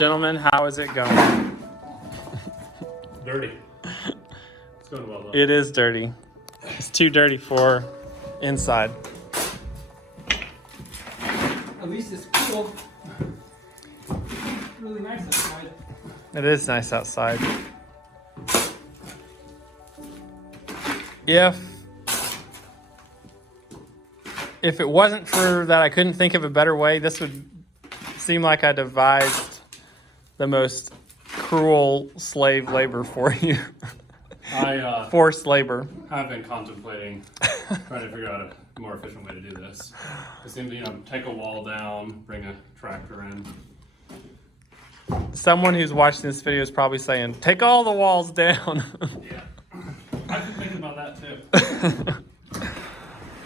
Gentlemen, how is it going? Dirty. It's going well though. It is dirty. It's too dirty for inside. At least it's cool. Really nice outside. It is nice outside. If it wasn't for that I couldn't think of a better way, this would seem like I devised the most cruel slave labor for you. I Forced labor. have been contemplating trying to figure out a more efficient way to do this. It seems to, take a wall down, bring a tractor in. Someone who's watching this video is probably saying, take all the walls down. Yeah. I've been thinking about that too.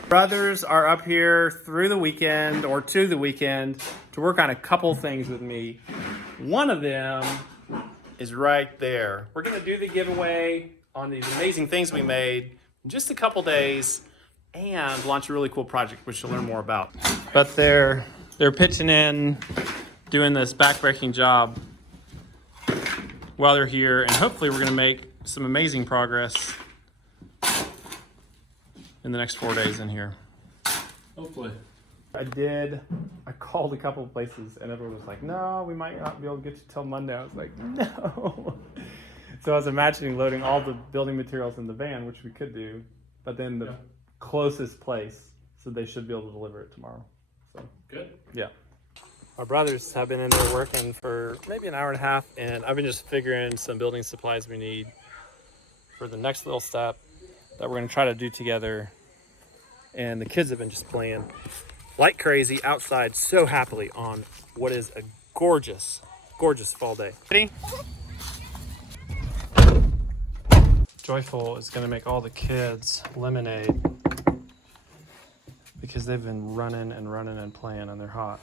Brothers are up here through the weekend or to the weekend to work on a couple things with me. One of them is right there. We're going to do the giveaway on these amazing things we made in just a couple days and launch a really cool project, which you'll learn more about. But they're pitching in, doing this backbreaking job while they're here, and hopefully we're going to make some amazing progress in the next 4 days in here. Hopefully. I called a couple of places and everyone was like, no, we might not be able to get you till Monday. I was like, no. So I was imagining loading all the building materials in the van, which we could do, but then the closest place, so they should be able to deliver it tomorrow. So Good. yeah. Our brothers have been in there working for maybe an hour and a half, and I've been just figuring some building supplies we need for the next little step that we're going to try to do together. And the kids have been just playing like crazy outside so happily on what is a gorgeous, gorgeous fall day. Ready? Joyful is going to make all the kids lemonade because they've been running and playing and they're hot.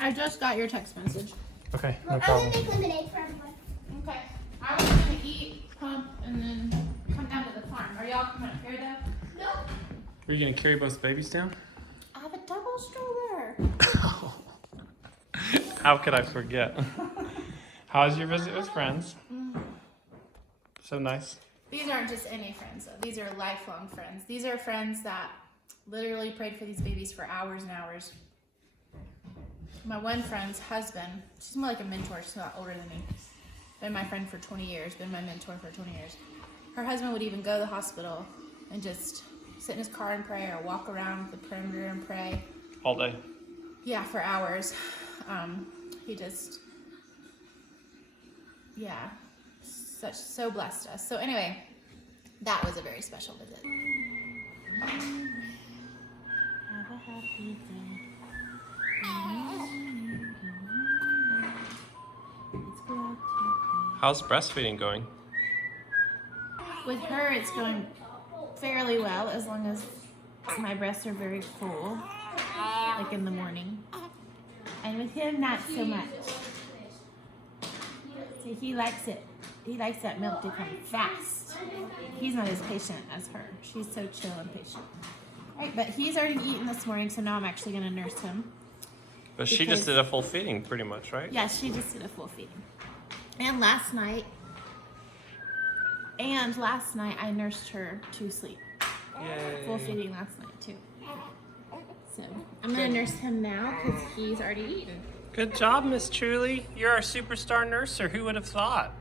I just got your text message. Okay, no I'm problem. gonna make lemonade for everyone. Okay. I was gonna eat, pump, and then come down to the farm. Are y'all coming up here though? No. Are you going to carry both babies down? I have a double stroller. How could I forget? How's your visit with friends? So nice. These aren't just any friends though. These are lifelong friends. These are friends that literally prayed for these babies for hours and hours. My one friend's husband, she's more like a mentor, she's a lot older than me. Been my friend for 20 years, been my mentor for 20 years. Her husband would even go to the hospital and just sit in his car and pray or walk around the perimeter and pray. All day. Yeah, for hours. He just, yeah, so blessed us. So anyway, that was a very special visit. Have a happy day. How's breastfeeding going? With her, it's going fairly well as long as my breasts are very full, like in the morning. And with him, not so much. So he likes it. He likes that milk to come fast. He's not as patient as her. She's so chill and patient. All right, but he's already eaten this morning, so now I'm actually going to nurse him. But she just did a full feeding pretty much, right? Yeah, she just did a full feeding. And last night I nursed her to sleep. Yay. Full feeding last night too. So I'm gonna nurse him now because he's already eaten. Good job, Miss Truly. You're our superstar nurser. Who would have thought?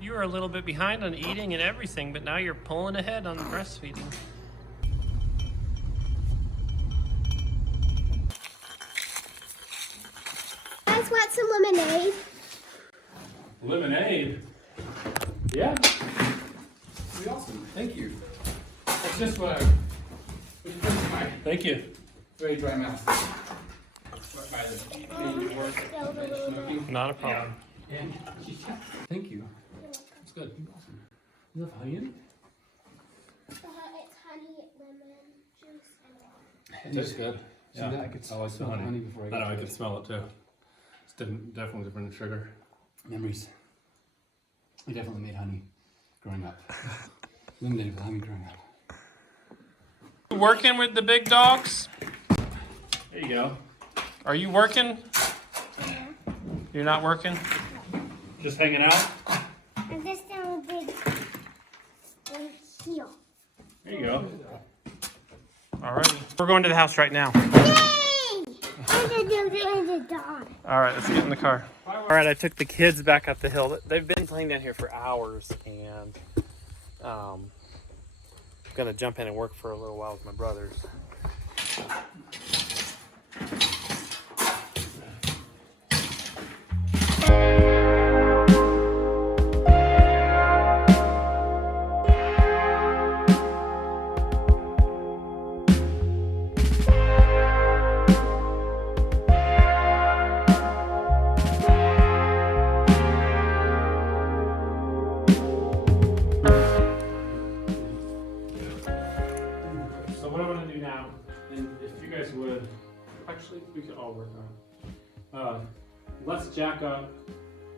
You were a little bit behind on eating and everything, but now you're pulling ahead on the breastfeeding. You guys want some lemonade? Lemonade? Yeah. Pretty awesome. Thank you. That's just what I... Thank you. Very dry mouth. Not a problem. Thank you. That's good. Awesome. You have honey in it? It's honey, lemon, juice, and water. It tastes good. See that? I could smell the honey before I I got know, I to could it. smell it too. It's definitely different sugar. Memories. I definitely made honey growing up. Lemonade with honey growing up. working with the big dogs? There you go. Are you working? You're not working? Just hanging out? And this down big heel. There you go. Alrighty. We're going to the house right now. Yay! And the dog. Alright, let's get in the car. Alright, I took the kids back up the hill. They've been playing down here for hours, and I'm gonna jump in and work for a little while with my brothers. So what I want to do now, and if you guys would, actually we could all work on it. Let's jack up.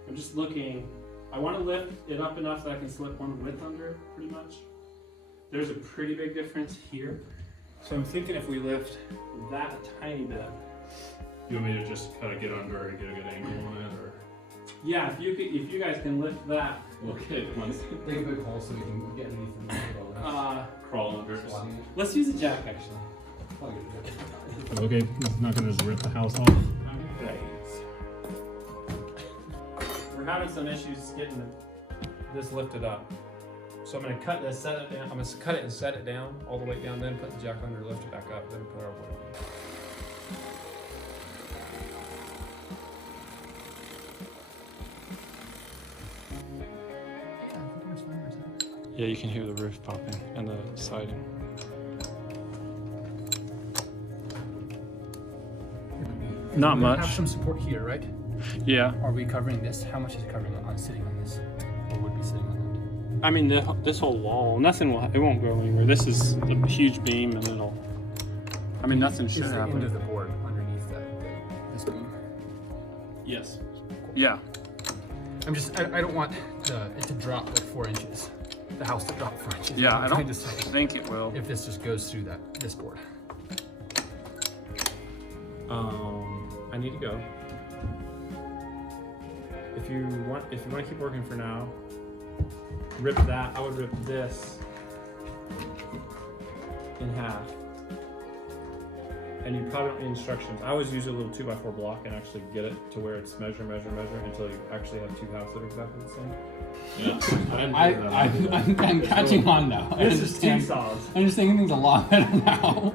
I'm just looking. I want to lift it up enough that I can slip one width under, pretty much. There's a pretty big difference here. So I'm thinking if we lift that a tiny bit. You want me to just kind of get under and get a good angle on it, or? Yeah, if you guys can lift that. Okay, once Dig a big hole so we can get underneath the middle. crawl under. Let's use a jack actually. Okay, it's not gonna just rip the house off. We're having some issues getting this lifted up. So I'm gonna cut this, set it down. I'm gonna cut it and set it down all the way down, then put the jack under, lift it back up, then put our wood on. Yeah, you can hear the roof popping and the siding. Not much. Have some support here, right? Yeah. Are we covering this? How much is it covering on sitting on this? Or would be sitting on I mean, this whole wall, nothing will, it won't go anywhere. This is a huge beam and it'll, I mean, nothing that? should Is the end of happen. the board underneath this beam? Yes. Yeah. I'm just, I don't want it to drop like 4 inches. The house to drop 4 inches. Yeah, I'm I trying don't to say think it will. if this just goes through this board. I need to go. If you want to keep working for now, rip that. I would rip this in half. And you probably don't need instructions. I always use a little 2x4 block and actually get it to where it's measure until you actually have two houses that are exactly the same. Yeah, I'm catching on now. This is two saws. I understand things a lot better now.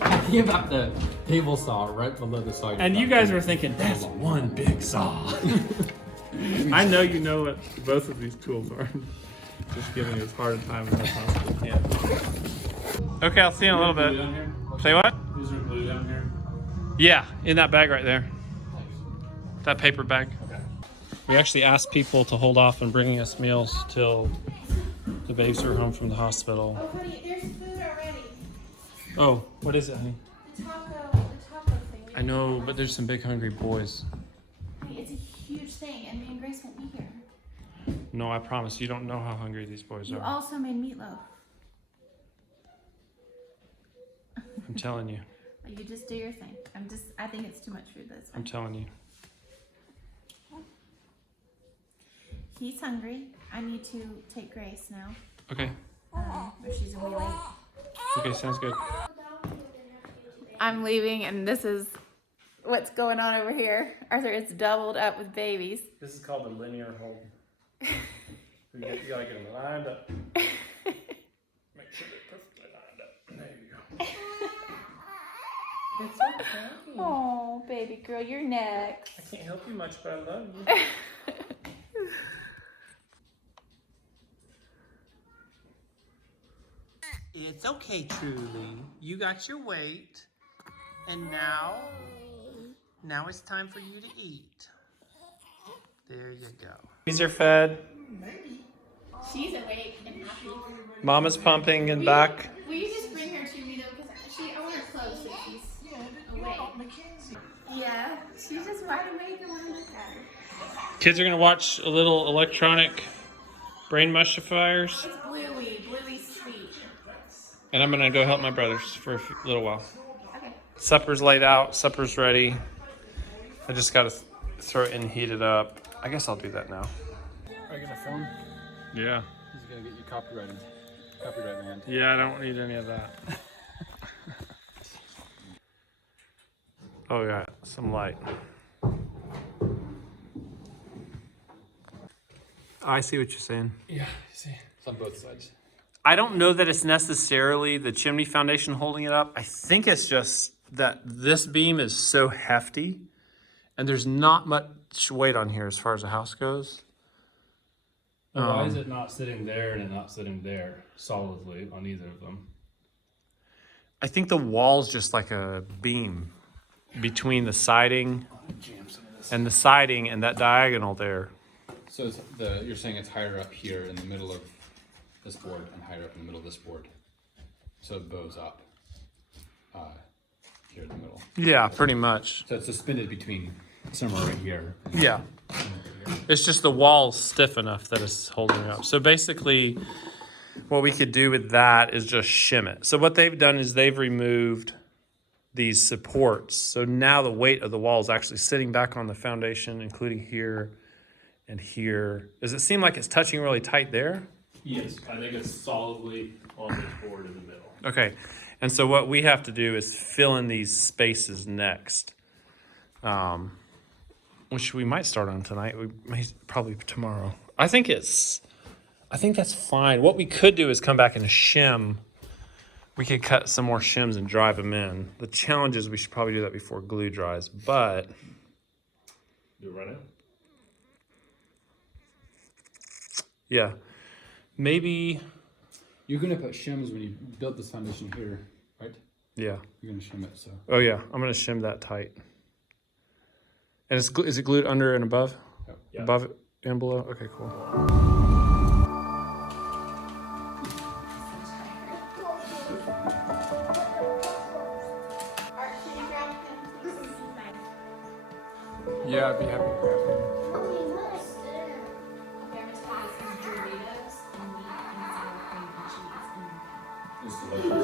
I think about the table saw right below the saw. And you guys were thinking, that's one big saw. I know you know what both of these tools are. Just giving you as hard a time as I possibly can. Okay, I'll see you in a little bit. Say what? Is there glue down here? Yeah, in that bag right there. That paper bag. Okay. We actually asked people to hold off on bringing us meals till the babes are home from the hospital. Oh, honey, there's food already. Oh, what is it, honey? The taco thing. I know, but there's some big hungry boys. Honey, it's a huge thing, and me and Grace won't be here. No, I promise. You don't know how hungry these boys You are. also made meatloaf. I'm telling you. You just do your thing. I think it's too much food, but it's I'm fine. telling you. He's hungry. I need to take Grace now. Okay. Or she's gonna be late. Okay, sounds good. I'm leaving, and this is what's going on over here. Arthur is doubled up with babies. This is called a linear hold. You gotta get them lined up. Make sure they're perfectly lined up. There you go. It's okay. Oh, baby girl, you're next. I can't help you much, but I love you. It's okay, Truly. You got your weight. And now it's time for you to eat. There you go. These are fed. She's awake and happy. Mama's pumping and back. Will you just bring her to me though? Because I want her close so she's awake. Yeah, she's just wide awake and want to look at her. Kids are gonna watch a little electronic brain mushifiers. It's Bluey. Bluey's sweet. And I'm gonna go help my brothers for a little while. Okay. Supper's laid out. Supper's ready. I just gotta throw it in, heat it up. I guess I'll do that now. Are you gonna film? Yeah. This is gonna get you copyright land. Yeah, I don't need any of that. Oh yeah, some light. I see what you're saying. Yeah, see, it's on both sides. I don't know that it's necessarily the chimney foundation holding it up. I think it's just that this beam is so hefty and there's not much weight on here as far as the house goes. Why is it not sitting there and it not sitting there solidly on either of them? I think the wall's just like a beam between the siding and that diagonal there. So you're saying it's higher up here in the middle of this board and higher up in the middle of this board. So it bows up here in the middle. Yeah, pretty much. So it's suspended between somewhere right here. Yeah. It's just the wall's stiff enough that it's holding it up. So basically, what we could do with that is just shim it. So what they've done is they've removed these supports. So now the weight of the wall is actually sitting back on the foundation, including here and here. Does it seem like it's touching really tight there? Yes, I think it's solidly on this board in the middle. Okay. And so what we have to do is fill in these spaces next. Which we might start on tonight. We may probably tomorrow. I think that's fine. What we could do is come back and shim. We could cut some more shims and drive them in. The challenge is we should probably do that before glue dries, but Do it right now? yeah, maybe, You're gonna put shims when you built this foundation here, right? yeah. You're gonna shim it, so. Oh yeah, I'm gonna shim that tight. And is it glued under and above? Yeah. Above it and below? Okay, cool. Yeah, I'd be happy to grab them. This is like